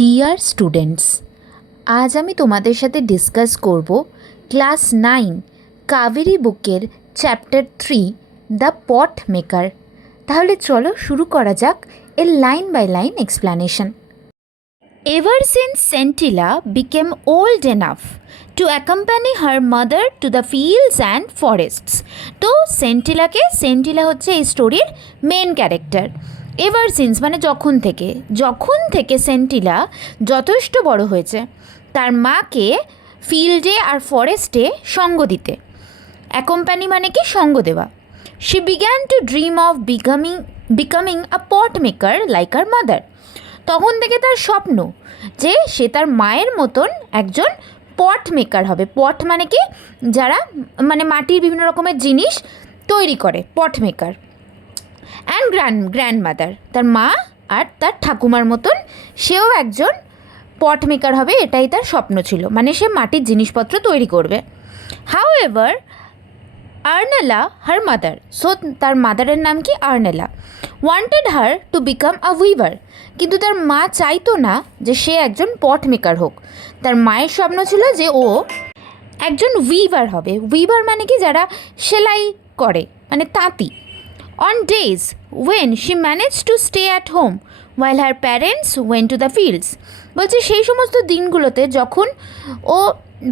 Dear students, আজ আমি তোমাদের সাথে ডিসকাস করব ক্লাস 9 কাবেরী বুকের চ্যাপ্টার 3 দ্য পট মেকার। তাহলে চলো শুরু করা যাক এর line by line explanation. Ever since Sentila became old enough to accompany her mother to the fields and forests. তো সেন্টিলা হচ্ছে এই স্টোরির মেন ক্যারেক্টার। এভার সিন্স মানে যখন থেকে সেন্টিলা যথেষ্ট বড় হয়েছে তার মাকে ফিল্ডে আর ফরেস্টে সঙ্গ দিতে। অ্যাকম্পানি মানে কি সঙ্গ দেওয়া। She began to dream of becoming a pot maker like her mother. তখন থেকে তার স্বপ্ন যে সে তার মায়ের মতন একজন পট মেকার হবে। পট মানে কি যারা মানে মাটির বিভিন্ন রকমের জিনিস তৈরি করে, পট মেকার। অ্যান্ড গ্র্যান্ডমাদার, তার মা আর তার ঠাকুমার মতন সেও একজন পট মেকার হবে, এটাই তার স্বপ্ন ছিল, মানে সে মাটির জিনিসপত্র তৈরি করবে। However Arnela her mother, so তার মাদারের নাম কি Arnela, wanted her to become a weaver, কিন্তু তার মা চাইতো না যে সে একজন পট মেকার হোক। তার মায়ের স্বপ্ন ছিল যে ও একজন উইভার হবে। উইভার মানে কি যারা সেলাই করে, মানে তাঁতি। On days when she managed to stay at home while her parents went to the fields, বলছে সেই সমস্ত দিনগুলোতে যখন ও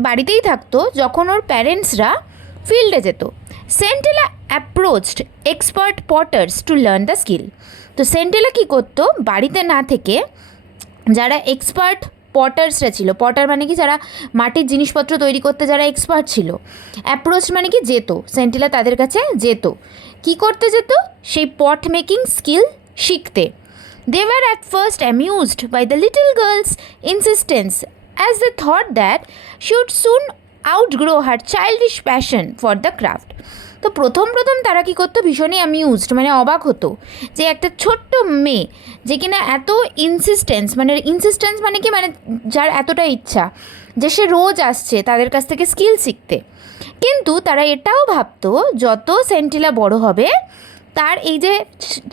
বাড়িতেই থাকতো, যখন ওর প্যারেন্টসরা ফিল্ডে যেত। Sentila approached expert potters to learn the skill. তো সেন্টিলা কী করতো, বাড়িতে না থেকে যারা এক্সপার্ট পটার্সরা ছিল, পটার মানে কি যারা মাটির জিনিসপত্র তৈরি করতে যারা এক্সপার্ট ছিল, অ্যাপ্রোচ মানে কি যেত, সেন্টিলা তাদের কাছে যেত। কি করতে যেত, সেই পট মেকিং স্কিল শিখতে। They were at first amused by the little girl's insistence as they thought that she would soon outgrow her childish passion for the craft. তো প্রথম তারা কী করতো, ভীষণই অ্যামিউজড মানে অবাক হতো যে একটা ছোট্ট মেয়ে যে কিনা এত ইনসিস্টেন্স মানে কি, মানে যার এতটা ইচ্ছা যে সে রোজ আসছে তাদের কাছ থেকে স্কিল শিখতে। কিন্তু তারা এটাও ভাবতো যত সেন্টিলা বড় হবে তার এই যে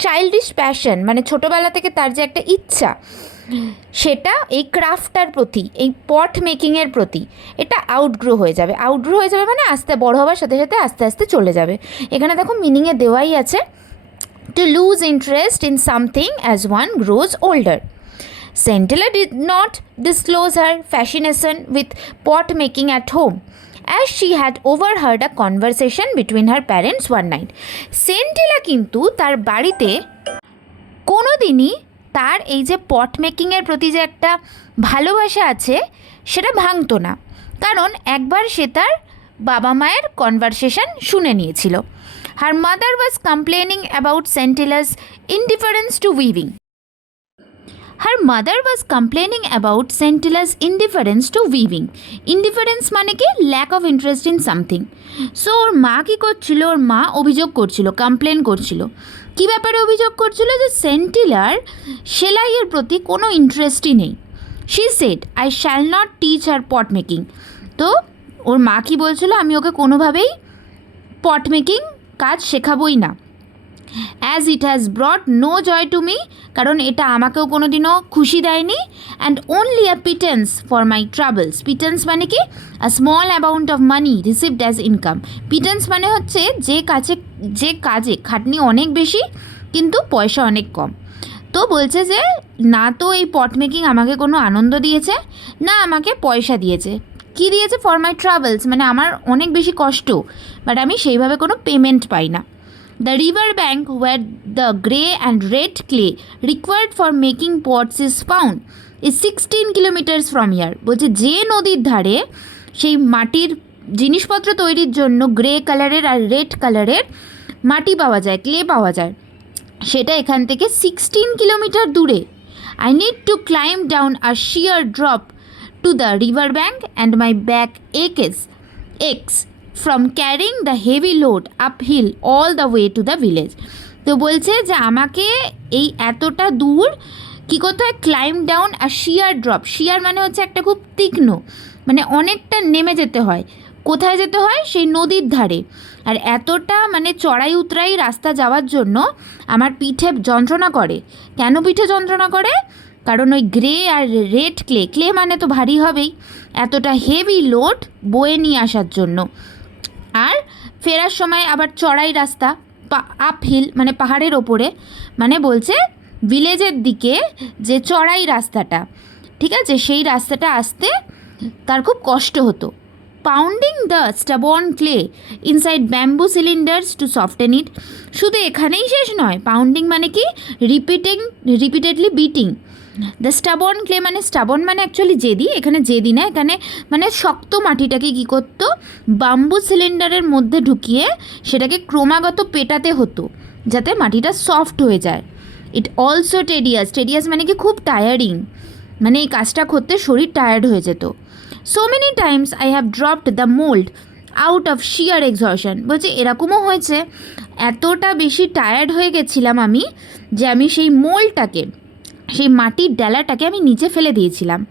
চাইল্ডিশ প্যাশন মানে ছোটোবেলা থেকে তার যে একটা ইচ্ছা, সেটা এই ক্রাফটার প্রতি, এই পট মেকিংয়ের প্রতি এটা আউটগ্রো হয়ে যাবে মানে বড় হওয়ার সাথে সাথে আস্তে আস্তে চলে যাবে। এখানে দেখো মিনিংয়ে দেওয়াই আছে, to lose interest in something as one grows older. Centilla did not disclose her fascination with pot making at home, as she had overheard a conversation between her parents one night. সেন্টিলা কিন্তু তার বাড়িতে কোনো দিনই তার এই যে পট মেকিংয়ের প্রতি যে একটা ভালোবাসা আছে সেটা ভাঙতো না, কারণ একবার সে তার বাবা মায়ের কনভারসেশন শুনে নিয়েছিল। Her mother was complaining about Sentila's indifference to weaving. Her mother was complaining about Centilla's indifference to weaving. Indifference মানে কি lack of interest in something. So ওর মা কী করছিল, ওর মা অভিযোগ করছিল, কমপ্লেন করছিল। কী ব্যাপারে অভিযোগ করছিল, যে সেন্টিলার সেলাইয়ের প্রতি কোনো ইন্টারেস্টই নেই। She said, I shall not teach her pot making. তো ওর মা কী বলছিল, আমি ওকে কোনোভাবেই পট মেকিং কাজ শেখাবই না। As it has brought no joy to me, কারণ এটা আমাকেও কোনো দিনও খুশি দেয়নি। And only a pittance for my travels. Pittance মানে কি, a small amount of money received as income. Pittance মানে হচ্ছে যে কাজে খাটনি অনেক বেশি কিন্তু পয়সা অনেক কম। তো বলছে যে না তো এই পট মেকিং আমাকে কোনো আনন্দ দিয়েছে, না আমাকে পয়সা দিয়েছে। কী দিয়েছে, ফর মাই ট্রাভেলস মানে আমার অনেক বেশি কষ্ট, বাট আমি সেইভাবে কোনো পেমেন্ট পাই না। The river bank where the grey and red clay required for making pots is found is 16 kilometers from here. বলছে যে নদীর ধারে সেই মাটির জিনিসপত্র তৈরির জন্য গ্রে কালারের আর রেড কালারের মাটি পাওয়া যায়, ক্লে পাওয়া যায়, সেটা এখান থেকে 16 কিলোমিটার দূরে। I need to climb down a sheer drop to the river bank and my back aches from carrying the heavy load uphill all the way to the village. তো বলছে যে আমাকে এই এতটা দূর কী করতে হয়, ক্লাইম্ব ডাউন আর শিয়ার ড্রপ। শিয়ার মানে হচ্ছে একটা খুব তীক্ষ্ণ, মানে অনেকটা নেমে যেতে হয়। কোথায় যেতে হয়, সেই নদীর ধারে। আর এতটা মানে চড়াই উতরাই রাস্তা যাওয়ার জন্য আমার পিঠে যন্ত্রণা করে। কেন পিঠে যন্ত্রণা করে, কারণ ওই গ্রে আর রেড ক্লে মানে তো ভারী হবেই, এতটা হেভি লোড বয়ে নিয়ে আসার জন্য। আর ফেরার সময় আবার চড়াই রাস্তা, আপহিল মানে পাহাড়ের ওপরে, মানে বলছে ভিলেজের দিকে যে চড়াই রাস্তাটা, ঠিক আছে, সেই রাস্তাটা আসতে তার খুব কষ্ট হতো। Pounding the stubborn clay inside bamboo cylinders to soften it. শুধু এখানেই শেষ নয়, পাউন্ডিং মানে কি repeatedly beating the stubborn clay, মানে স্টাবর্ন মানে অ্যাকচুয়ালি জেদি, এখানে জেদি না, এখানে মানে শক্ত মাটিটাকে কী করতো, বাম্বু সিলিন্ডারের মধ্যে ঢুকিয়ে সেটাকে ক্রমাগত পেটাতে হতো যাতে মাটিটা সফট হয়ে যায়। ইট অলসো টেডিয়াস মানে কি খুব টায়ারিং, মানে এই কাজটা করতে শরীর টায়ার্ড হয়ে যেত। So many Times I have dropped the mould out of sheer exhaustion. বলছে এরকমও হয়েছে, এতটা বেশি টায়ার্ড হয়ে গেছিলাম আমি যে আমি সেই মোল্ডটাকে, সেই মাটির ডালাটাকে আমি নিচে ফেলে দিয়েছিলাম।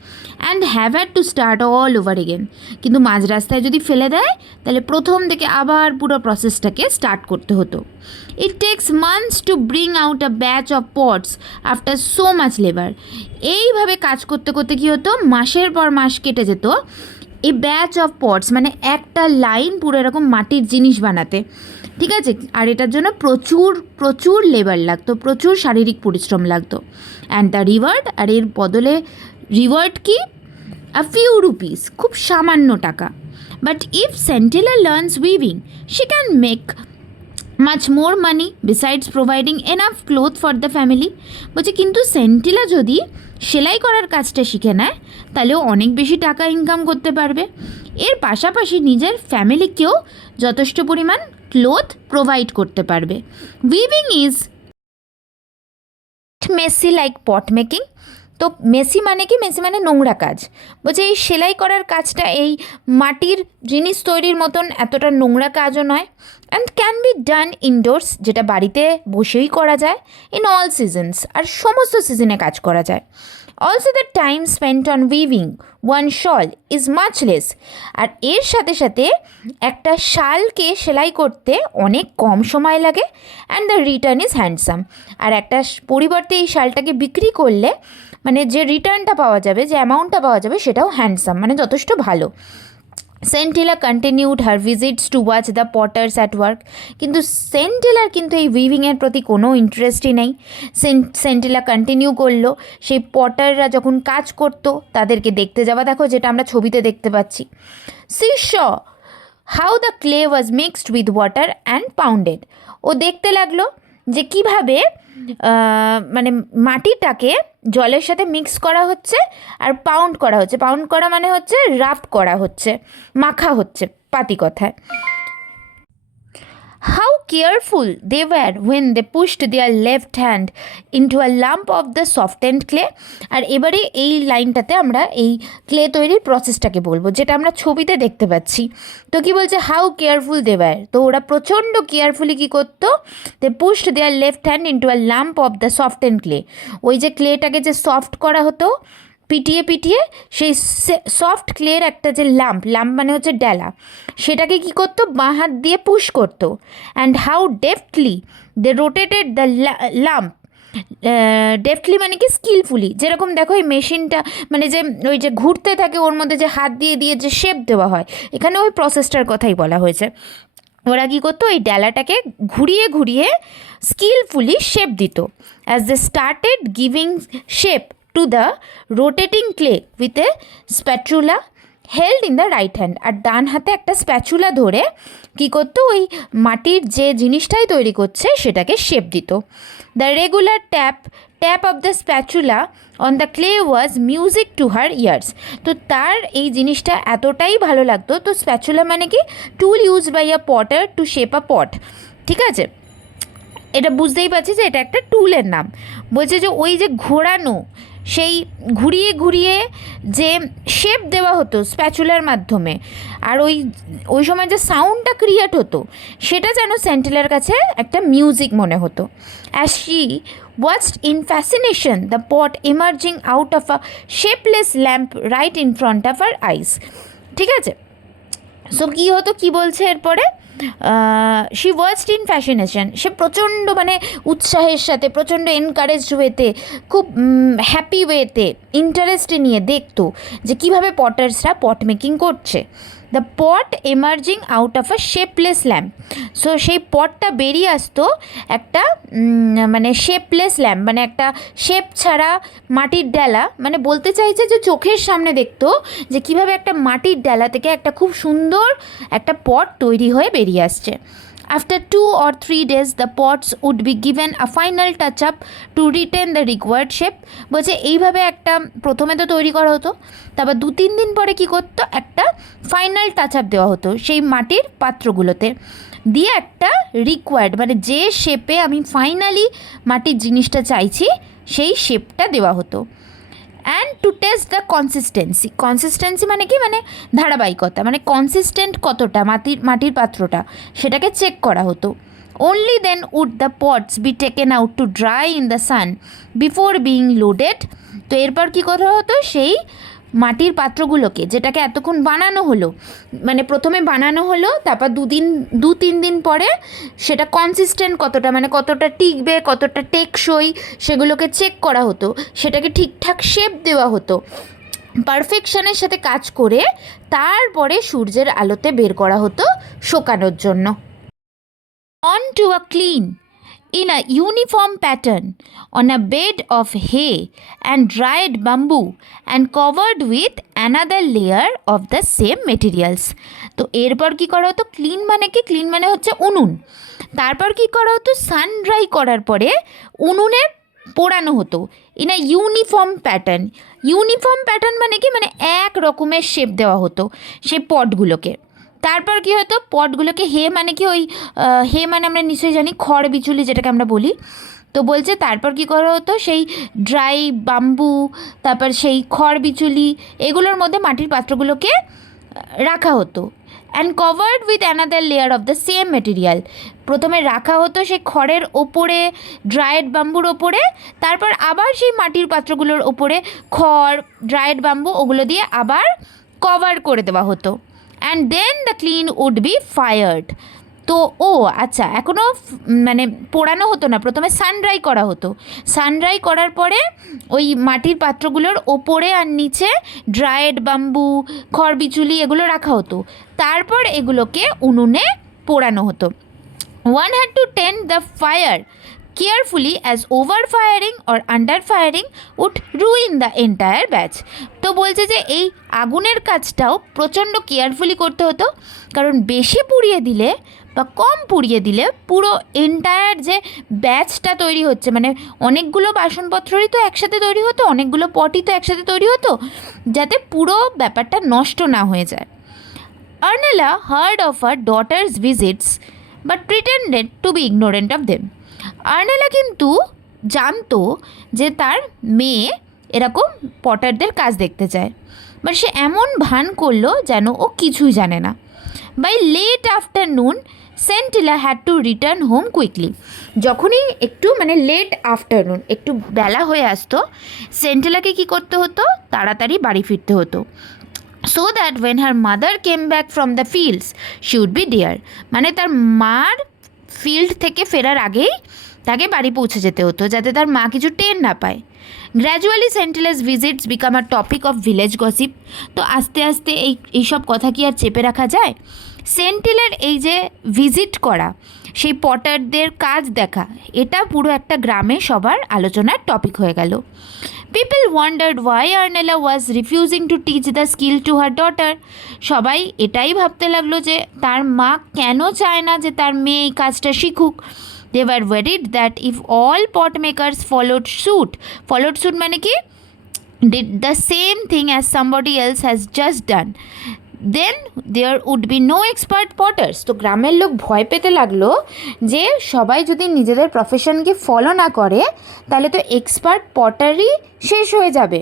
And have had to start all over again. কিন্তু মাঝ রাস্তায় যদি ফেলে দেয় তাহলে প্রথম থেকে আবার পুরো প্রসেসটাকে স্টার্ট করতে হতো। It takes months to bring out a batch of pots after so much labour. এইভাবে কাজ করতে করতে কী হতো, মাসের পর মাস কেটে যেত এই ব্যাচ অফ পটস মানে একটা লাইন পুরো এরকম মাটির জিনিস বানাতে, ঠিক আছে। আর এটার জন্য প্রচুর প্রচুর লেবার লাগতো, প্রচুর শারীরিক পরিশ্রম লাগতো। অ্যান্ড দ্য রিওয়ার্ড, আর এর বদলে রিওয়ার্ড কি, আ ফিউ রুপিস, খুব সামান্য টাকা। But if Sentila learns weaving she can make much more money besides providing enough cloth for the family. বলছে কিন্তু সেন্টিলা যদি সেলাই করার কাজটা শিখে নেয় তাহলেও অনেক বেশি টাকা ইনকাম করতে পারবে, এর পাশাপাশি নিজের ফ্যামিলিকেও যথেষ্ট পরিমাণ ক্লোথ প্রোভাইড করতে পারবে। Weaving is Messi like pot making. তো মেসি মানে কি, মেসি মানে নোংরা কাজ। বলছে এই সেলাই করার কাজটা এই মাটির জিনিস তৈরির মতন এতটা নোংরা কাজও নয়। And can be done indoors, যেটা বাড়িতে বসেই করা যায়, ইন অল সিজনস, আর সমস্ত সিজনে কাজ করা যায়। Also the time spent on weaving one shawl is much less. আর এর সাথে সাথে একটা শালকে সেলাই করতে অনেক কম সময় লাগে। And the return is handsome. আর একটা পরিবর্তে এই শালটাকে বিক্রি করলে মানে যে রিটার্নটা পাওয়া যাবে, যে অ্যামাউন্টটা পাওয়া যাবে, সেটাও হ্যান্ডসাম, মানে যথেষ্ট ভালো। Sentila continued her visits to watch the potters at work. কিন্তু সেন্টিলার কিন্তু এই উইভিংয়ের প্রতি কোনো ইন্টারেস্টই নেই। সেন্টিলা কন্টিনিউ করলো সেই পটাররা যখন কাজ করতো তাদেরকে দেখতে যাওয়া, দেখো যেটা আমরা ছবিতে দেখতে পাচ্ছি। She saw how the clay was mixed with water and pounded. ও দেখতে লাগলো যে কীভাবে মানে মাটিটাকে জলের সাথে মিক্স করা হচ্ছে আর পাউন্ড করা হচ্ছে। পাউন্ড করা মানে হচ্ছে রাফ করা হচ্ছে, মাখা হচ্ছে পাতি কথায়। How careful they were when they pushed their left hand into a lump of the softened clay. আর এবারে এই লাইনটাতে আমরা এই ক্লে তৈরির প্রসেসটাকে বলবো, যেটা আমরা ছবিতে দেখতে পাচ্ছি। তো কি বলছে, হাউ কেয়ারফুল দে ওয়্যার। তো ওরা প্রচণ্ড কেয়ারফুলি কী করতো, they pushed their left hand into a lump of the softened clay. ওই যে ক্লেটাকে যে সফট করা হতো পিটিয়ে পিটিয়ে, সেই সফট ক্লের একটা যে লাম্প মানে হচ্ছে ডেলা, সেটাকে কী করতো, বাঁ হাত দিয়ে পুশ করতো। And how deftly they rotated the lump. Deftly মানে কি স্কিলফুলি, যেরকম দেখো এই মেশিনটা মানে যে ওই যে ঘুরতে থাকে, ওর মধ্যে যে হাত দিয়ে দিয়ে যে শেপ দেওয়া হয়, এখানে ওই প্রসেসটার কথাই বলা হয়েছে। ওরা কী করতো, ওই ডেলাটাকে ঘুরিয়ে ঘুরিয়ে স্কিলফুলি শেপ দিত। As they started giving shape to the rotating clay with a spatula held in the right hand. আর ডান হাতে একটা স্প্যাচুলা ধরে কী করতো, ওই মাটির যে জিনিসটাই তৈরি করছে সেটাকে শেপ দিত। The regular tap off the spatula on the clay was music to her years. তো তার এই জিনিসটা এতটাই ভালো লাগতো। তো স্প্যাচুলা মানে কি, tool use by a potter to shape a pot, ঠিক আছে। এটা বুঝতেই পারছি যে এটা একটা টুলের নাম। বলছে যে ওই যে ঘোরানো, সেই ঘুরিয়ে ঘুরিয়ে যে শেপ দেওয়া হতো স্প্যাচুলার মাধ্যমে, আর ওই সময় যে সাউন্ডটা ক্রিয়েট হতো সেটা যেন সেন্টিলার কাছে একটা মিউজিক মনে হতো। As she watched in fascination the pot emerging out of a shapeless lamp right in front of her eyes, ঠিক আছে। সো কী হতো, কী বলছে এরপরে, শি ওয়াচড ইন ফ্যাসিনেশন, সে প্রচণ্ড মানে উৎসাহের সাথে, প্রচণ্ড এনকারেজড ওয়েতে, খুব হ্যাপি ওয়েতে, ইন্টারেস্ট নিয়ে দেখতো যে কীভাবে পটার্সরা পট মেকিং করছে। The pot emerging out of a shapeless lamp, so সেই পটটা বেরিয়ে আসতো একটা মানে শেপলেস ল্যাম্প, মানে একটা শেপ ছাড়া মাটির ডেলা, মানে বলতে চাইছে যে চোখের সামনে দেখতো যে কীভাবে একটা মাটির ডেলা থেকে একটা খুব সুন্দর একটা পট তৈরি হয়ে বেরিয়ে আসছে। After 2 or 3 days, the pots would be given a final touch-up to retain the required shape. বলছে এইভাবে একটা প্রথমে তো তৈরি করা হতো, তারপর 2-3 দিন পরে কী করতো, একটা ফাইনাল টাচ আপ দেওয়া হতো সেই মাটির পাত্রগুলোতে, দিয়ে একটা রিকোয়ার্ড মানে যে শেপে আমি ফাইনালি মাটির জিনিসটা চাইছি সেই শেপটা দেওয়া হতো। And to test the consistency মানে কি, মানে ধারাবাহিকতা, মানে কনসিস্টেন্ট কতটা মাটির পাত্রটা সেটাকে চেক করা হতো। Only then would the pots be taken out to dry in the sun before being loaded. তো এরপর কী করা হতো, সেই মাটির পাত্রগুলোকে যেটাকে এতক্ষণ বানানো হলো, মানে প্রথমে বানানো হলো, তারপর 2-3 দিন পরে সেটা কনসিস্টেন্ট কতটা, মানে কতটা টিকবে, কতটা টেকসই, সেগুলোকে চেক করা হতো, সেটাকে ঠিকঠাক শেপ দেওয়া হতো, পারফেকশনের সাথে কাজ করে তারপরে সূর্যের আলোতে বের করা হতো শুকানোর জন্য। On to a clean in a uniform pattern on a bed of hay and dried bamboo and covered with another layer of the same materials. তো এরপর কী করা হতো, ক্লিন মানে কি, ক্লিন মানে হচ্ছে উনুন, তারপর কী করা হতো, সান ড্রাই করার পরে উনুনে পোড়ানো হতো। ইন আ ইউনিফর্ম প্যাটার্ন মানে কি, মানে এক রকমের শেপ দেওয়া হতো সেই পটগুলোকে। তারপর কী হতো, পটগুলোকে হে মানে কি, ওই হে মানে আমরা নিশ্চয়ই জানি খড় বিচুলি যেটাকে আমরা বলি। তো বলছে তারপর কী করা হতো, সেই ড্রাই বাম্বু, তারপর সেই খড় বিচুলি, এগুলোর মধ্যে মাটির পাত্রগুলোকে রাখা হতো। And covered with another layer of the same material, প্রথমে রাখা হতো সেই খড়ের ওপরে, ড্রায়েড বাম্বুর ওপরে, তারপর আবার সেই মাটির পাত্রগুলোর ওপরে খড়, ড্রায়েড বাম্বু ওগুলো দিয়ে আবার কভার করে দেওয়া হতো। And then the clean would be fired. তো আচ্ছা, এখনও মানে পোড়ানো হতো না, প্রথমে সানড্রাই করা হতো, সানড্রাই করার পরে ওই মাটির পাত্রগুলোর ওপরে আর নিচে ড্রায়েড বাম্বু, খড় বিচুলি এগুলো রাখা হতো, তারপর এগুলোকে উনুনে পোড়ানো হতো। One had to tend the fire carefully as overfiring or underfiring would ruin the entire batch. তো বলছে যে এই আগুনের কাজটাও প্রচণ্ড কেয়ারফুলি করতে হতো, কারণ বেশি পুড়িয়ে দিলে বা কম পুড়িয়ে দিলে পুরো এন্টায়ার যে ব্যাচটা তৈরি হচ্ছে, মানে অনেকগুলো বাসনপত্রই তো একসাথে তৈরি হতো, অনেকগুলো পটই তো একসাথে তৈরি হতো, যাতে পুরো ব্যাপারটা নষ্ট না হয়ে যায়। Arnela heard of her daughter's visits but pretended to be ignorant of them. Arnela কিন্তু জানতো যে তার মেয়ে এরকম পটারদের কাজ দেখতে চায়, বাট সে এমন ভান করলো যেন ও কিছুই জানে না। By late afternoon Sentila had to return home quickly. যখনই একটু মানে লেট আফটারনুন, একটু বেলা হয়ে আসতো, সেন্টিলাকে কী করতে হতো, তাড়াতাড়ি বাড়ি ফিরতে হতো। So that when her mother came back from the fields she would be dear, মানে তার মার ফিল্ড থেকে ফেরার আগেই তাকে বাড়ি পৌঁছে যেতে হতো, যাতে তার মা কিছু টের না পায়। Gradually Sentila's visits become a topic of village gossip. তো আস্তে আস্তে এইসব কথা কি আর চেপে রাখা যায়? সেন্টিলার এই যে ভিজিট করা, সেই পটারদের কাজ দেখা, এটা পুরো একটা গ্রামে সবার আলোচনার টপিক হয়ে গেল। People wondered why Arnela was refusing to teach the skill to her daughter. সবাই এটাই ভাবতে লাগলো যে তার মা কেন চায় না যে তার মেয়ে এই কাজটা শিখুক। They were worried that if all pot makers followed suit মানে কি, did the same thing as somebody else has just done, then there would be no expert potters. তো গ্রামের লোক ভয় পেতে লাগলো যে সবাই যদি নিজেদের প্রফেশনকে ফলো না করে তাহলে তো এক্সপার্ট পটারই শেষ হয়ে যাবে।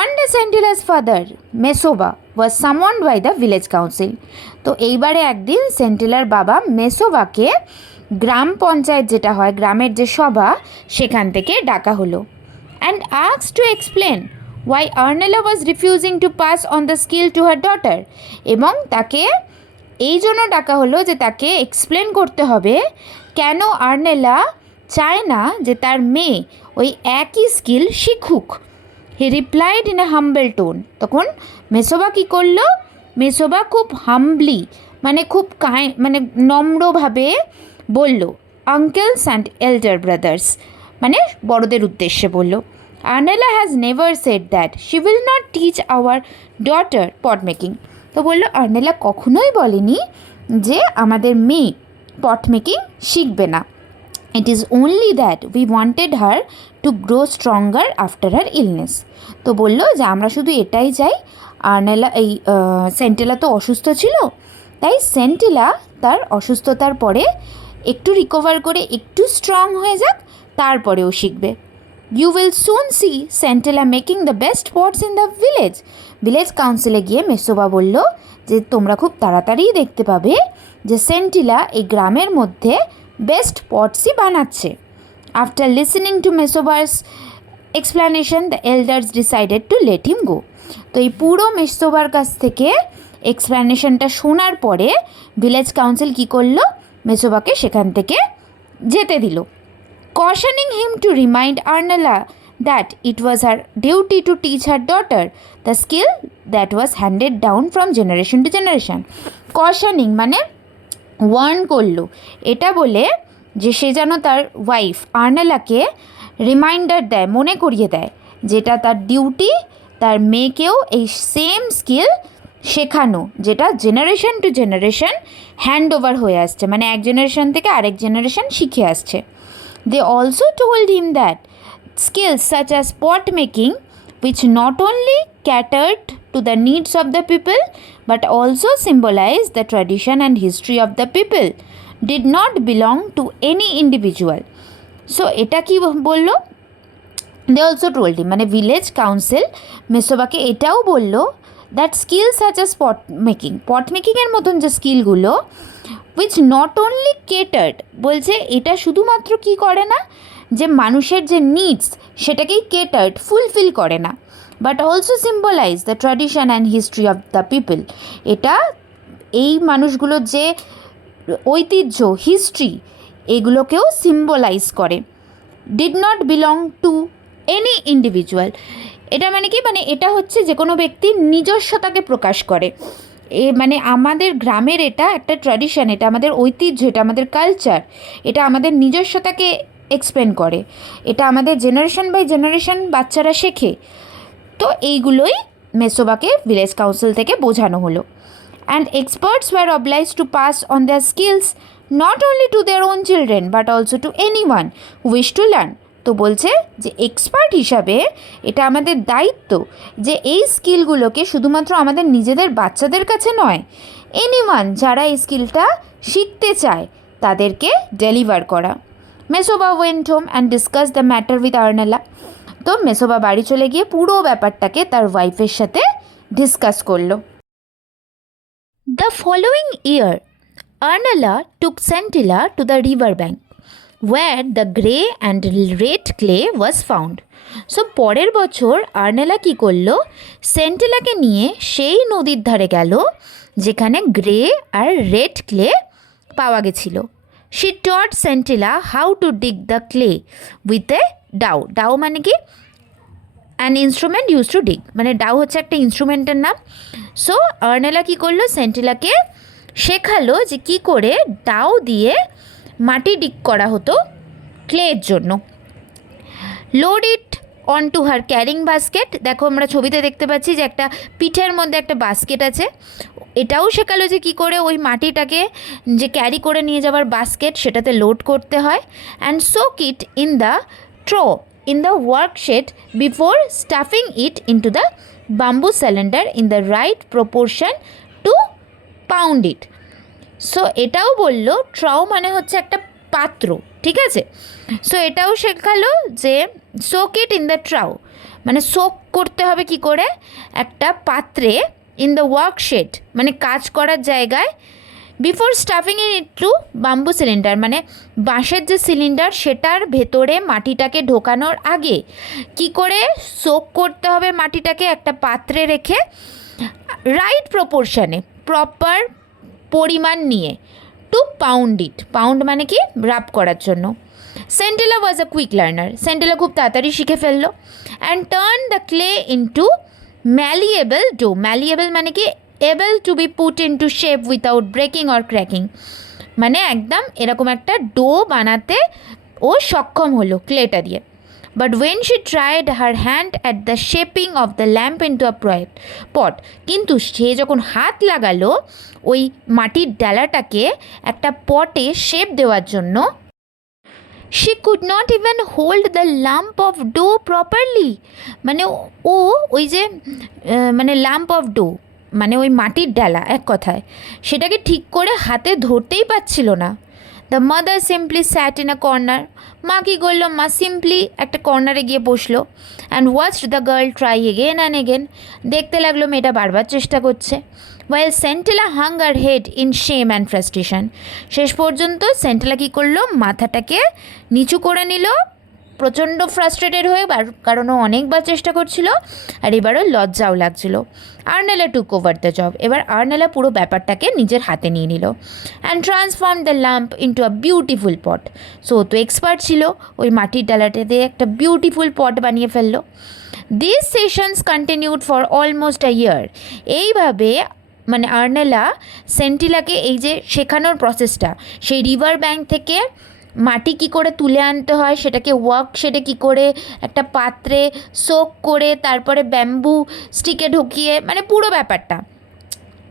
One day Sentila's father, Mesoba, was summoned by the village council. তো এইবারে একদিন সেন্টিলার বাবা মেসোবাকে গ্রাম পঞ্চায়েত যেটা হয়, গ্রামের যে সভা, সেখান থেকে ডাকা হলো। And asked to explain why Arnella was refusing to pass on the skill to her daughter. এবং তাকে এই জন্য ডাকা হলো যে তাকে এক্সপ্লেন করতে হবে কেন আর্নেলা চায় না যে তার মেয়ে ওই একই স্কিল শিখুক। He replied in a humble tone. তখন মেসোবা কী করলো? মেসোবা খুব হাম্বলি মানে খুব মানে নম্রভাবে বলল, আঙ্কেলস অ্যান্ড এল্ডার ব্রাদার্স, মানে বড়দের উদ্দেশ্যে বলল, Arnela has never said that she will not teach our daughter pot making. তো বললো আর্নেলা কখনোই বলেনি যে আমাদের মেয়ে পট মেকিং শিখবে না। It is only that we wanted her to grow stronger after her illness. তো বললো যে আমরা শুধু এটাই চাই, আর্নেলা সেন্টেলা তো অসুস্থ ছিল, তাই সেন্টেলা তার অসুস্থতার পরে একটু রিকভার করে একটু স্ট্রং হয়ে যাক, তারপরেও শিখবে। You will soon see Sentela making the best pots in the village. Village কাউন্সিলে গিয়ে মেসোবা বলল যে তোমরা খুব তাড়াতাড়িই দেখতে পাবে যে সেন্টেলা এই গ্রামের মধ্যে বেস্ট পটসই বানাচ্ছে। After listening to Mesoba's explanation the elders decided to let him go. তো এই পুরো মেসোবার কাছ থেকে এক্সপ্লানেশনটা শোনার পরে ভিলেজ কাউন্সিল কী করলো? মেসোবাকে সেখান থেকে যেতে দিল, cautioning him to remind Arnella that it was her duty to teach her daughter the skill that was handed down from generation to generation. Cautioning মানে ওয়ার্ন করলো, এটা বলে যে সে যেন তার ওয়াইফ আর্নেলাকে রিমাইন্ডার দেয়, মনে করিয়ে দেয় যেটা তার ডিউটি তার মেয়েকেও এই সেম স্কিল শেখানো, যেটা generation to generation hand over হয়ে আসছে, মানে এক জেনারেশন থেকে আরেক জেনারেশন শিখে আসছে। They also told him that skills such as pot making, which not only catered to the needs of the people but also symbolized the tradition and history of the people, did not belong to any individual. So এটা কি বললো? They also told him, মানে village council মেসোবাকে এটাও বললো that skill such as পট মেকিংয়ের মতন যে স্কিলগুলো which not only কেটার্ড, বলছে এটা শুধুমাত্র কি করে না যে মানুষের যে নিডস সেটাকেই কেটার্ড ফুলফিল করে না, but also symbolise the tradition and history of the people, এটা এই মানুষগুলোর যে ঐতিহ্য হিস্ট্রি এগুলোকেও সিম্বলাইজ করে। Did not belong to any individual, এটা মানে কি, মানে এটা হচ্ছে যে কোনো ব্যক্তির নিজস্বতাকে প্রকাশ করে। মানে আমাদের গ্রামের এটা একটা ট্র্যাডিশন, এটা আমাদের ঐতিহ্য, এটা আমাদের কালচার, এটা আমাদের নিজস্বতাকে এক্সপ্লেন করে, এটা আমাদের জেনারেশন বাই জেনারেশন বাচ্চারা শেখে। তো এইগুলোই মেসোবাকে ভিলেজ কাউন্সিল থেকে বোঝানো হলো। And experts were oblige to pass on their skills not only to their own children but also to anyone who wish to learn. তো বলছে যে এক্সপার্ট হিসাবে এটা আমাদের দায়িত্ব যে এই স্কিলগুলোকে শুধুমাত্র আমাদের নিজেদের বাচ্চাদের কাছে নয়, এনিওয়ান যারা এই স্কিলটা শিখতে চায় তাদেরকে ডেলিভার করা। Mesoba went home and discuss the matter with Arnela. তো মেসোবা বাড়ি চলে গিয়ে পুরো ব্যাপারটাকে তার ওয়াইফের সাথে ডিসকাস করলো। The following year Arnela took Sentila to the river bank where the grey and red clay was found. So পরের বছর আর্নেলা কী করলো? সেন্টেলাকে নিয়ে সেই নদীর ধারে গেল যেখানে গ্রে আর রেড ক্লে পাওয়া গেছিল। She taught centella how to ডিগ the clay with A Dow. Dow মানে কি? অ্যান ইনস্ট্রুমেন্ট ইউজ টু ডিগ, মানে ডাউ হচ্ছে একটা ইনস্ট্রুমেন্টের নাম। সো আর্নেলা কী করলো? সেন্টেলাকে শেখালো যে কী করে ডাউ দিয়ে মাটি ডিগ করা হতো ক্লের জন্য। Load it on to her carrying basket. দেখো আমরা ছবিতে দেখতে পাচ্ছি যে একটা পিঠের মধ্যে একটা বাস্কেট আছে, এটাও শেখালো যে কী করে ওই মাটিটাকে যে ক্যারি করে নিয়ে যাওয়ার বাস্কেট সেটাতে লোড করতে হয়। And soak it in the trough in the workshed before stuffing it into the bamboo cylinder in the right proportion to pound it. So এটাও বললো ট্রাউ মানে হচ্ছে একটা পাত্র, ঠিক আছে? সো এটাও শেখালো যে সোক ইট ইন দ্য ট্রাউ, মানে সোক করতে হবে কি করে একটা পাত্রে, ইন দ্য ওয়ার্কশেড মানে কাজ করার জায়গায়, বিফোর স্টাফিং ইট টু বাম্বু সিলিন্ডার মানে বাঁশের যে সিলিন্ডার সেটার ভেতরে মাটিটাকে ঢোকানোর আগে কি করে সোক করতে হবে মাটিটাকে একটা পাত্রে রেখে, রাইট প্রপোর্শনে প্রপার পরিমাণ নিয়ে, টু পাউন্ড ইট, পাউন্ড মানে কি রাব করার জন্য। Sentila was a quick learner, Sentila খুব তাড়াতাড়ি শিখে ফেললো। And turn the clay into malleable dough, malleable মানে কি able to be put into shape without breaking or cracking, মানে একদম এরকম একটা ডো বানাতে ও সক্ষম হলো ক্লেটা দিয়ে। But when she tried her hand at the shaping of the lamp into a pot, কিন্তু সে যখন হাত লাগালো ওই মাটির ডালাটাকে একটা পটে শেপ দেওয়ার জন্য, she could not even hold the lump of dough properly, মানে ও ওই যে মানে লাম্প অফ ডো মানে ওই মাটির ডালা, এক কথায় সেটাকে ঠিক করে হাতে ধরতেই পারছিল না। The mother simply sat in a corner, মা কী করলো, মা সিম্পলি একটা কর্নারে গিয়ে বসলো। And watched the girl try again and again, দেখতে লাগলো মেয়েটা বারবার চেষ্টা করছে। While Sentila hung her head in shame and frustration, শেষ পর্যন্ত সেন্টেলা কী করলো, মাথাটাকে নিচু করে নিল প্রচণ্ড ফ্রাস্ট্রেটেড হয়ে, কারণ ও অনেকবার চেষ্টা করছিল আর এবারও লজ্জাও লাগছিল। আর্নেলা টুক ওভার দ্য জব, এবার আর্নেলা পুরো ব্যাপারটাকে নিজের হাতে নিয়ে নিল। And transform the lamp into a beautiful pot, so তো এক্সপার্ট ছিল, ওই মাটির ডালাটা দিয়ে একটা বিউটিফুল পট বানিয়ে ফেললো। This sessions continued for almost a year, এইভাবে মানে আর্নেলা সেন্টিলাকে এই যে শেখানোর প্রসেসটা, সেই রিভার ব্যাঙ্ক থেকে মাটি কী করে তুলে আনতে হয়, সেটাকে ওয়ার্কশেডে কী করে একটা পাত্রে সোক করে তারপরে ব্যাম্বু স্টিকে ঢুকিয়ে, মানে পুরো ব্যাপারটা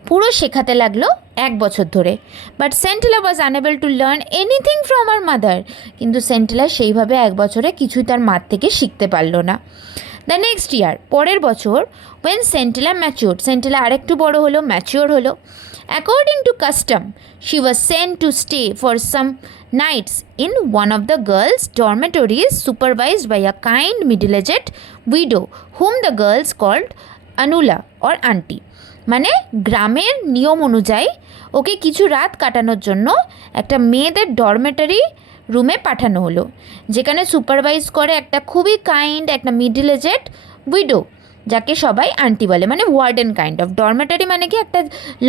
পুরো শেখাতে লাগলো 1 বছর ধরে। But Sentela was unable to learn anything from her mother, কিন্তু সেন্টেলা সেইভাবে 1 বছরে কিছুই তার মার থেকে শিখতে পারলো না। দ্য নেক্সট ইয়ার, পরের বছর, ওয়েন সেন্টেলা ম্যাচিওর, সেন্টেলা আরেকটু বড় হলো, ম্যাচিওর হলো। According to custom she was sent to stay for some nights in one of the girls' dormitories supervised by a kind middle-aged widow whom the girls called Anula or auntie, মানে গ্রামের নিয়ম অনুযায়ী ওকে কিছু রাত কাটানোর জন্য একটা মেয়েদের ডরমেটরি রুমে পাঠানো হলো, যেখানে সুপারভাইজ করে একটা খুবই কাইন্ড একটা মিডল এজেড উইডো, যাকে সবাই আন্টি বলে, মানে ওয়ার্ডেন কাইন্ড অফ। ডরমেটরি মানে কি একটা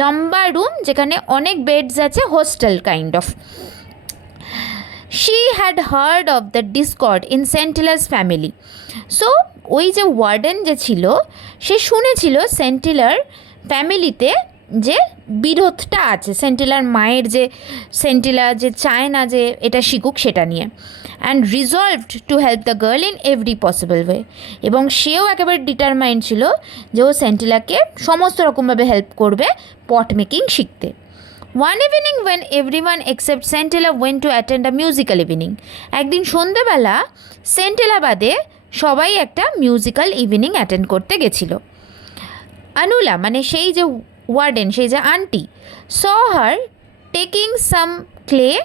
লম্বা রুম যেখানে অনেক বেডস আছে, hostel kind of. She had heard of the discord in Sentila's family, so ওই যে ওয়ার্ডেন যে ছিল সে শুনেছিল সেন্টিলার ফ্যামিলিতে যে বিরোধটা আছে, সেন্টিলার মায়ের যে সেন্টিলা যে চায় না যে এটা শিখুক সেটা নিয়ে। And resolved to help the girl in every possible way, এবং সেও একেবারে ডিটারমাইন্ড ছিল যে ও সেন্টিলাকে সমস্ত রকমভাবে হেল্প করবে পট মেকিং শিখতে। One evening when everyone except Centella went to attend a musical evening, একদিন সন্ধ্যেবেলা সেন্টেলা বাদে সবাই একটা মিউজিক্যাল ইভিনিং অ্যাটেন্ড করতে গেছিল। আনুলা মানে সেই যে ওয়ার্ডেন, সেই যে aunty, saw her taking some clay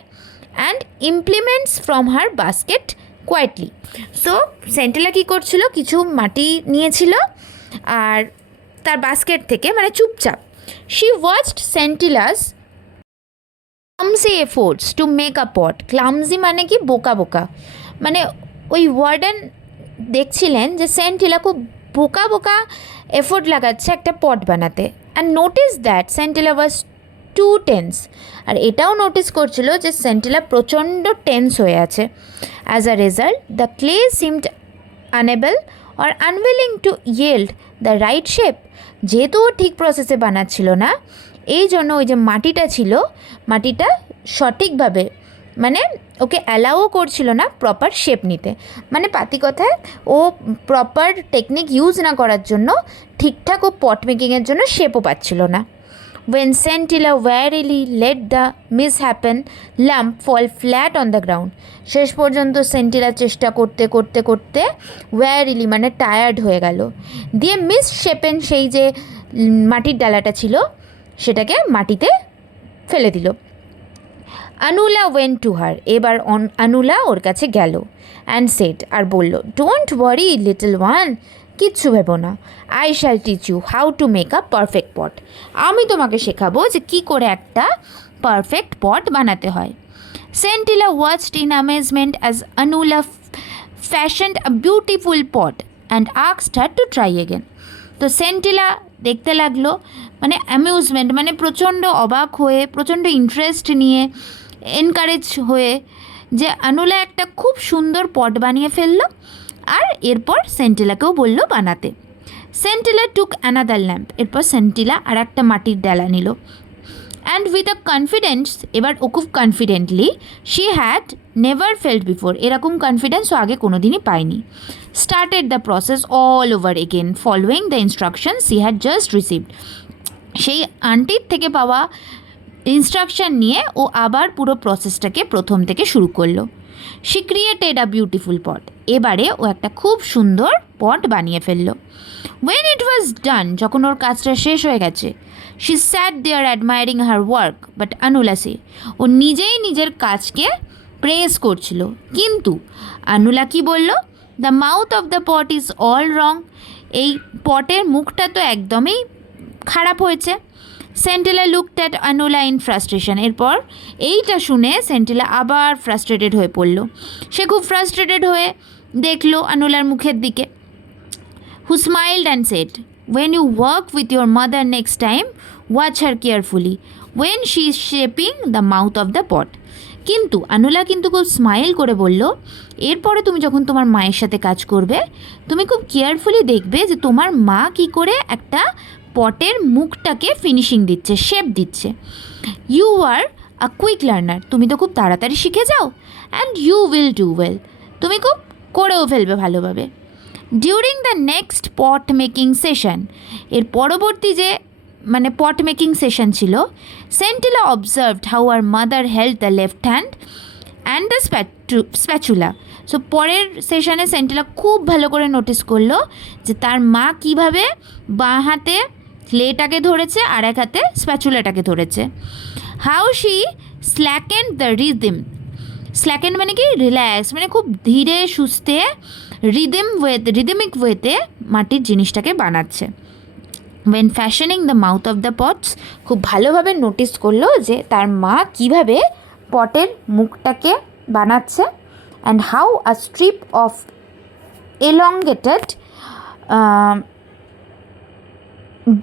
and implements from her basket quietly. So Sentila কী করছিল, কিছু মাটি নিয়েছিল আর তার বাস্কেট থেকে, মানে চুপচাপ। She watched Centilla's clumsy efforts to make a pot, clumsy মানে কি বোকা বোকা, মানে ওই ওয়ার্ডেন দেখছিলেন যে সেন্টিলা খুব বোকা বোকা এফোর্ট লাগাচ্ছে একটা পট বানাতে। And notice that Sentila was too tense, আর এটাও নোটিস করছিল যে সেন্টিলা প্রচণ্ড টেন্স হয়ে আছে। As a result the clay seemed unable or unwilling to yield the right shape, যেহেতু ও ঠিক প্রসেসে বানাচ্ছিল না, এই জন্য ওই যে মাটিটা ছিল, মাটিটা সঠিকভাবে মানে ওকে অ্যালাউও করছিল না প্রপার শেপ নিতে, মানে পাতি কথায় ও প্রপার টেকনিক ইউজ না করার জন্য ঠিকঠাক ও পট মেকিংয়ের জন্য শেপও পাচ্ছিল না। When Sentila wearily let the misshapen lamp fall flat on the ground, শেষ পর্যন্ত সেন্টিলা চেষ্টা করতে করতে করতে ওয়ারিলি মানে টায়ার্ড হয়ে গেল, দিয়ে মিস শেপেন সেই যে মাটির ডালাটা ছিল সেটাকে মাটিতে ফেলে দিল। আনুলা ওয়েন্ট টু হার, এবার আনুলা ওর কাছে গেল। অ্যান্ড সেড, আর বলল, ডোন্ট ওয়ারি লিটল ওয়ান, কিচ্ছু ভেবো না, I shall teach you how to make a perfect pot, আমি তোমাকে শেখাবো যে কী করে একটা পারফেক্ট পট বানাতে হয়। Sentila watched in amazement as Anula fashioned a beautiful pot and asked her to try again. তো সেন্টিলা দেখতে লাগলো, মানে অ্যামিউজমেন্ট, মানে প্রচণ্ড অবাক হয়ে, প্রচণ্ড ইন্টারেস্ট নিয়ে, এনকারেজ হয়ে যে আনুলা একটা খুব সুন্দর পট বানিয়ে ফেললো। আর এরপর সেন্টিলাকেও বলল বানাতে। সেন্টিলা টুক অ্যানাদার ল্যাম্প, এরপর সেন্টিলা আর একটা মাটির ডালা নিল। অ্যান্ড উইথ আ কনফিডেন্স, এবার ও খুব confidently, she had never felt before, এরকম কনফিডেন্স ও আগে কোনো দিনই পায়নি। Started the process all over again following the instruction she had just received. সেই আন্টির থেকে পাওয়া ইনস্ট্রাকশন নিয়ে ও আবার পুরো প্রসেসটাকে প্রথম থেকে শুরু করলো। শি ক্রিয়েটেড আ বিউটিফুল পট, এবারে ও একটা খুব সুন্দর পট বানিয়ে ফেললো। ওয়েন ইট ওয়াজ ডান, যখন ওর কাজটা শেষ হয়ে গেছে, she sat there admiring her work, but আনুলাসি, ও নিজেই নিজের কাজকে প্রেস করছিল। কিন্তু আনুলা কি বলল? The mouth of the pot is all wrong, এই পটের মুখটা তো একদমই খারাপ হয়েছে। Sentila looked at Anula in frustration, এরপর এইটা শুনে সেন্টিলা আবার ফ্রাস্ট্রেটেড হয়ে পড়ল। সে খুব ফ্রাস্ট্রেটেড হয়ে দেখলো আনুলার মুখের দিকে। who smiled and said, when you work with your mother next time, watch her carefully when she is shaping the mouth of the pot. কিন্তু আনুলা কিন্তু খুব স্মাইল করে বলল, এরপরে তুমি যখন তোমার মায়ের সাথে কাজ করবে, তুমি খুব কেয়ারফুলি দেখবে যে তোমার মা কি করে একটা পটের মুখটাকে ফিনিশিং দিচ্ছে, শেপ দিচ্ছে। You are a quick learner, তুমি তো খুব তাড়াতাড়ি শিখে যাও। And you will do well, তুমি খুব করেও ফেলবে ভালোভাবে। During the next pot making session, এর পরবর্তী যে মানে পট মেকিং সেশন ছিল, Sentila observed how her mother held the left hand and the spatula. So পরের সেশনে সেন্টিলা খুব ভালো করে নোটিস করলো যে তার মা কীভাবে বাঁ হাতে ক্লেটাকে ধরেছে আর এক হাতে স্প্যাচুলাটাকে ধরেছে। হাউ শি স্ল্যাকেন্ড দ্য রিদিম, স্ল্যাকেন্ড মানে কি রিল্যাক্স, মানে খুব ধীরে সুস্থে রিদমিক ওয়েতে মাটির জিনিসটাকে বানাচ্ছে। When fashioning the mouth of the pots, খুব ভালোভাবে নোটিস করলো যে তার মা কিভাবে পটের মুখটাকে বানাচ্ছে। And how a strip of elongated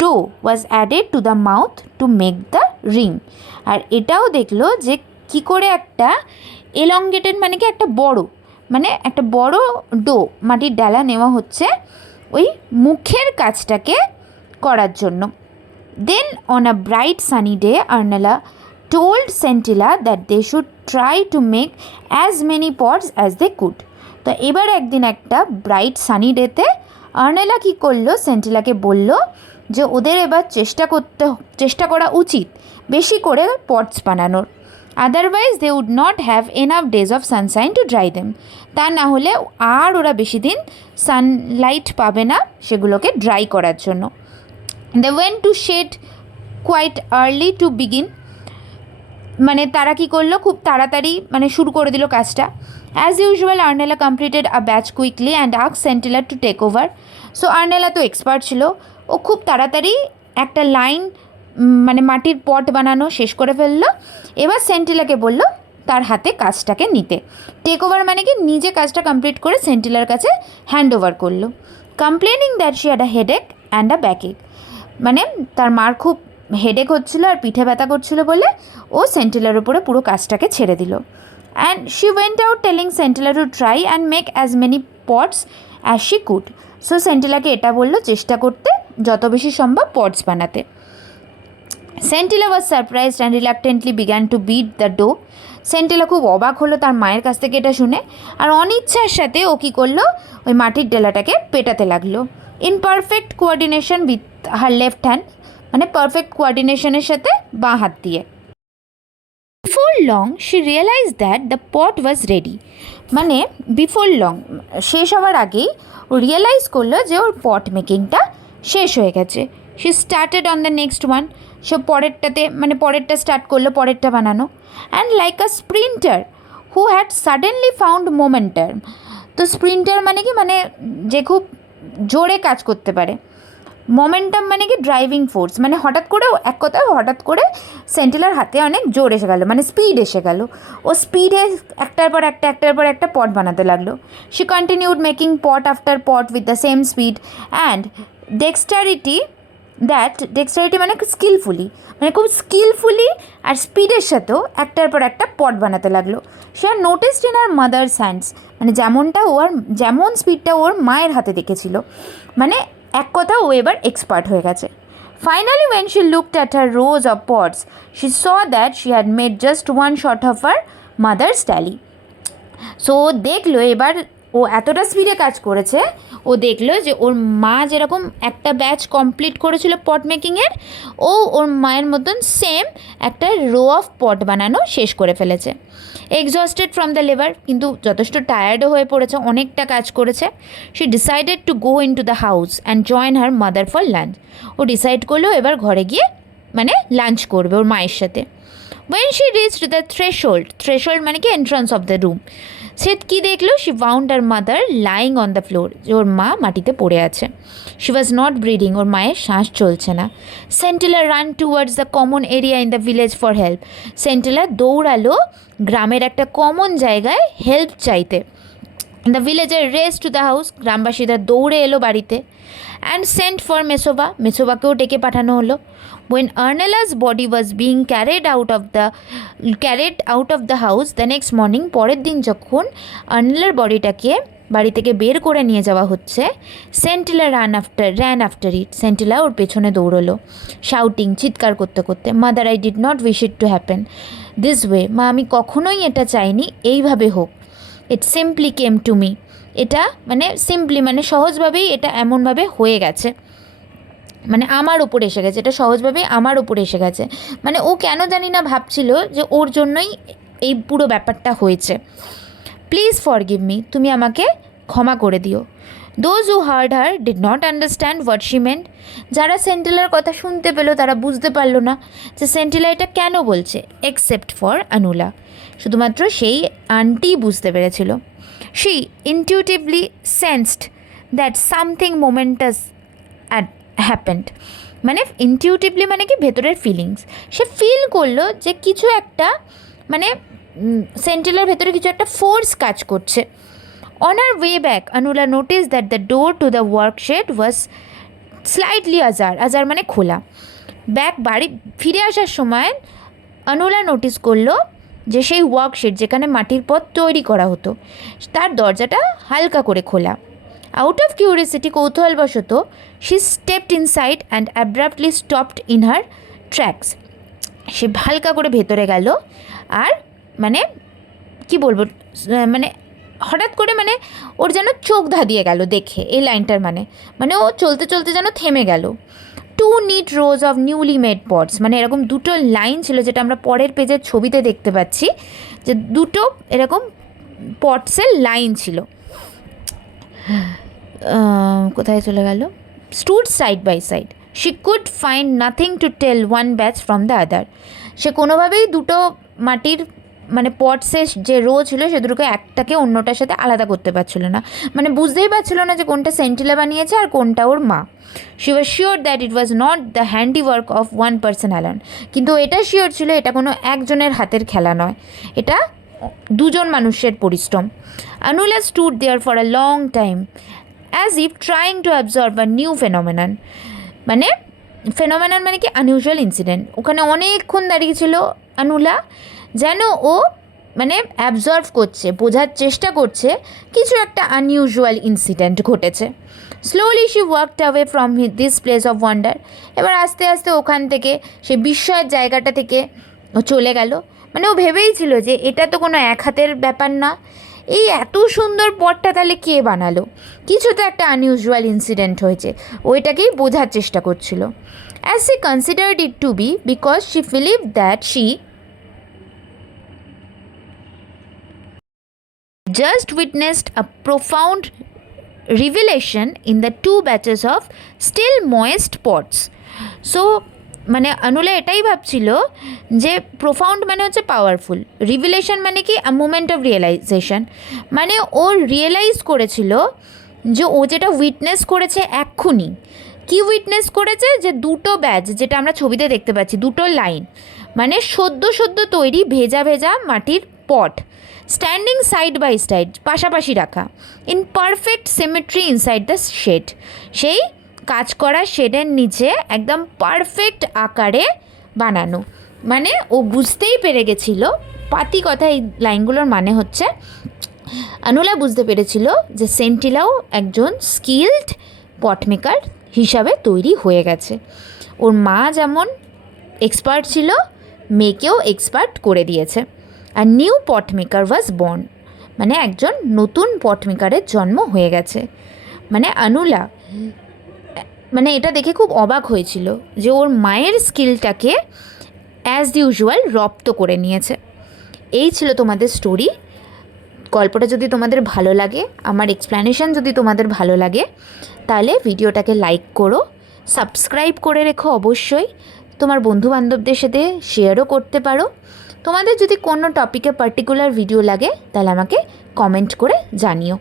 dough was added to the mouth to make the ring. আর এটাও দেখলো যে কি করে একটা এলংগেটেড মানে কি একটা বড় ডো মাটির ডালা নেওয়া হচ্ছে ওই মুখের কাজটাকে করার জন্য। Then on a bright sunny day Arnela told Sentila that they should try to make as many pots as they could. তো এবার একদিন একটা ব্রাইট সানি ডেতে আর্নেলা কী করলো, সেন্টিলাকে বলল যে ওদের এবার চেষ্টা করা উচিত বেশি করে পটস বানানোর। Otherwise they would not have enough days of sunshine to dry them, তা না হলে আর ওরা বেশি দিন সানলাইট পাবে না সেগুলোকে ড্রাই করার জন্য। They went to shed quite early to begin, মানে তারা কী করলো, খুব তাড়াতাড়ি মানে শুরু করে দিল কাজটা। As usual Arnela completed a batch quickly and ask Sentila to take over. So Arnela তো এক্সপার্ট ছিল, ও খুব তাড়াতাড়ি একটা লাইন মানে মাটির পট বানানো শেষ করে ফেললো। এবার সেন্টিলাকে বলল তার হাতে কাজটাকে নিতে। টেক ওভার মানে কি নিজে কাজটা কমপ্লিট করে সেন্টিলার কাছে হ্যান্ড ওভার করলো। Complaining that she had a headache and a backache, মানে তার মার খুব হেডেক হচ্ছিলো আর পিঠে ব্যথা করছিলো বলে ও সেন্টিলার উপরে পুরো কাজটাকে ছেড়ে দিল। And she went out telling Sentila to try and make as many pots as she could. So সেন্টিলাকে এটা বললো চেষ্টা করতে যত বেশি সম্ভব পটস বানাতে। Sentila was surprised and reluctantly began to beat the dough. Sentila খুব অবাক হলো তার মায়ের কাছ থেকে এটা শুনে, আর অনিচ্ছার সাথে ও কী করলো, ওই মাটির ডেলাটাকে পেটাতে লাগলো। In perfect coordination with her left hand, মানে পারফেক্ট কোঅর্ডিনেশনের সাথে বাঁ হাত দিয়ে। Before long she realise that the pot was ready, মানে বিফোর লং শেষ হওয়ার আগেই ও রিয়েলাইজ করলো যে ওর পট মেকিংটা শেষ হয়ে গেছে। She started on the next one, সে পরেরটা স্টার্ট করলো, পরেরটা বানানো। And like a sprinter who had suddenly found momentum. তো স্প্রিন্টার মানে কি, মানে যে খুব জোরে কাজ করতে পারে। মোমেন্টাম মানে কি ড্রাইভিং ফোর্স, মানে হঠাৎ করে সেন্টিলার হাতে অনেক জোর এসে গেল, মানে স্পিড এসে গেল। ও স্পিডে একটার পর একটা পট বানাতে লাগলো। She continued making pot after pot with the same speed and dexterity that dexterity মানে স্কিলফুলি, মানে খুব স্কিলফুলি আর স্পিডের সাথেও একটার পর একটা পট বানাতে লাগলো। সে আর noticed in her mother's hands, মানে যেমনটা ও আর যেমন স্পিডটা ওর মায়ের হাতে দেখেছিল, মানে এক কথা ও এবার এক্সপার্ট হয়ে গেছে। Finally, when she looked at her rows of pots, she saw that she had made just one shot of her mother's tally. So দেখলো এবার ও এতটা স্পিডে কাজ করেছে, ও দেখলো যে ওর মা যেরকম একটা ব্যাচ কমপ্লিট করেছিল পট মেকিংয়ের, ও ওর মায়ের মতন সেম একটা রো অফ পট বানানো শেষ করে ফেলেছে। এক্সস্টেড ফ্রম দ্য লেবার, কিন্তু যথেষ্ট টায়ার্ডও হয়ে পড়েছে, অনেকটা কাজ করেছে। She decided to go into the house and join her mother for lunch. ও ডিসাইড করলো এবার ঘরে গিয়ে মানে লাঞ্চ করবে ওর মায়ের সাথে। When she reached the threshold মানে কি এন্ট্রান্স অফ দ্য রুম, সে কী দেখলো, she found her mother lying on the floor, যে ওর মা মাটিতে পড়ে আছে। শি ওয়াজ নট ব্রিদিং, ওর মায়ের শ্বাস চলছে না। Sentila ran towards the common area in the village for help. Sentila দৌড়ালো গ্রামের একটা কমন জায়গায় হেল্প চাইতে। The villager race to the house, গ্রামবাসীরা দৌড়ে এলো বাড়িতে। অ্যান্ড সেন্ট ফর মেসোবাকেও ডেকে পাঠানো হলো। When Arnella's body was being carried out of the house the next morning, পরের দিন যখন আর্নেলার বডিটাকে বাড়ি থেকে বের করে নিয়ে যাওয়া হচ্ছে, সেন্টিলা র্যান আফটার ইট, সেন্টিলা ওর পেছনে দৌড়লো, শাউটিং, চিৎকার করতে করতে, mother I did not wish it to happen this way, মা আমি কখনোই এটা চাইনি এইভাবে হোক। ইট সিম্পলি কেম টু মি, এটা মানে সিম্পলি মানে সহজভাবেই এটা এমনভাবে হয়ে গেছে, মানে আমার ওপর এসে গেছে, এটা সহজভাবেই আমার ওপর এসে গেছে। মানে ও কেন জানি না ভাবছিল যে ওর জন্যই এই পুরো ব্যাপারটা হয়েছে। প্লিজ ফরগিভ মি, তুমি আমাকে ক্ষমা করে দিও। Those who hard her did not understand what she meant, যারা সেন্টিলার কথা শুনতে পেলো তারা বুঝতে পারলো না যে সেন্টিলা এটা কেন বলছে, এক্সেপ্ট ফর আনুলা, শুধুমাত্র সেই আন্টি বুঝতে পেরেছিল। She intuitively sensed that something momentous happened, মানে ইনটিউটিভলি মানে কি ভেতরের ফিলিংস, সে ফিল করলো যে কিছু একটা মানে সেন্টিলার ভেতরে কিছু একটা ফোর্স কাজ করছে। On her way back Anula notice that the door to the workshed was slightly ajar মানে খোলা। বাড়ি ফিরে আসার সময় আনুলা নোটিস করলো যে সেই ওয়ার্কশেড যেখানে মাটির পথ তৈরি করা হতো তার দরজাটা হালকা করে খোলা। আউট অফ কিউরিয়াসিটি, কৌতূহলবশত, she stepped inside and abruptly stopped in her tracks, সে হালকা করে ভেতরে গেল আর মানে কি বলবো মানে হঠাৎ করে মানে ওর যেন চোখ ধাঁধিয়ে গেল দেখে এই লাইনটার মানে ও চলতে চলতে যেন থেমে গেল। Two neat rows of newly made pots, মানে এরকম দুটো লাইন ছিল যেটা আমরা পরের পেজের ছবিতে দেখতে পাচ্ছি, যে দুটো এরকম পটসের লাইন ছিল। কোথায় চলে গেল, stood side by side, she could find nothing to tell one batch from the other, সে কোনোভাবেই দুটো মাটির মানে পটসের যে রো ছিল সে দুটোকে একটাকে অন্যটার সাথে আলাদা করতে পারছিল না, মানে বুঝতেই পারছিল না যে কোনটা সেন্টিলা বানিয়েছে আর কোনটা ওর মা। She was sure that it was not the handiwork of one person alone, কিন্তু এটা শিওর ছিল এটা কোনো একজনের হাতের খেলা নয়, এটা দুজন মানুষের পরিশ্রম। Anula stood there for a long time as if trying to absorb a new phenomenon, মানে মানে কি আনইউজুয়াল ইনসিডেন্ট, ওখানে অনেকক্ষণ দাঁড়িয়েছিল আনুলা, যেন ও মানে অ্যাবজর্ভ করছে, বোঝার চেষ্টা করছে কিছু একটা আনইউজুয়াল ইনসিডেন্ট ঘটেছে। Slowly she walked away from this place of wonder, এবার আস্তে আস্তে ওখান থেকে সে বিস্ময়ের জায়গাটা থেকে ও চলে গেল, মানে ও ভেবেইছিল যে এটা তো কোনো এক হাতের ব্যাপার না, এই এত সুন্দর পটটা তাহলে কে বানালো, কিছু তো একটা আনইউজুয়াল ইনসিডেন্ট হয়েছে, ওইটাকেই বোঝার চেষ্টা করছিল। As she considered it to be, because she believed that she just witnessed a profound revelation in the two batches of still moist pots. So মানে আনুলা এটাই ভাবছিল যে প্রোফাউন্ড মানে হচ্ছে পাওয়ারফুল, রিভিলেশন মানে কি মোমেন্ট অফ রিয়েলাইজেশন, মানে ও realise করেছিল যে ও যেটা উইটনেস করেছে এক্ষুনি, কি উইটনেস করেছে যে দুটো ব্যাচ যেটা আমরা ছবিতে দেখতে পাচ্ছি, দুটো লাইন মানে সদ্য তৈরি ভেজা ভেজা মাটির pot standing side by side পাশাপাশি রাখা, in perfect symmetry inside the shed, সেই কাজ করা শেডের নিচে একদম পারফেক্ট আকারে বানানো। মানে ও বুঝতেই পেরে গেছিলো, পাতি কথা এই লাইনগুলোর মানে হচ্ছে অনুলা বুঝতে পেরেছিল যে সেন্টিলাও একজন স্কিলড পটমেকার হিসাবে তৈরি হয়ে গেছে। ওর মা যেমন এক্সপার্ট ছিল, মেয়েকেও এক্সপার্ট করে দিয়েছে। আর নিউ পটমেকার ওয়াজ বর্ন, মানে একজন নতুন পটমেকারের জন্ম হয়ে গেছে। মানে অনুলা মানে এটা দেখে খুব অবাক হয়েছিল যে ওর মায়ের স্কিলটাকে অ্যাজ ইউজুয়াল রপ্ত করে নিয়েছে। এই ছিল তোমাদের স্টোরি। গল্পটা যদি তোমাদের ভালো লাগে, আমার এক্সপ্লেনেশন যদি তোমাদের ভালো লাগে, তাহলে ভিডিওটাকে লাইক করো, সাবস্ক্রাইব করে রেখো অবশ্যই। তোমার বন্ধুবান্ধবদের সাথে শেয়ারও করতে পারো। তোমাদের যদি কোনো টপিকে পার্টিকুলার ভিডিও লাগে তাহলে আমাকে কমেন্ট করে জানিও।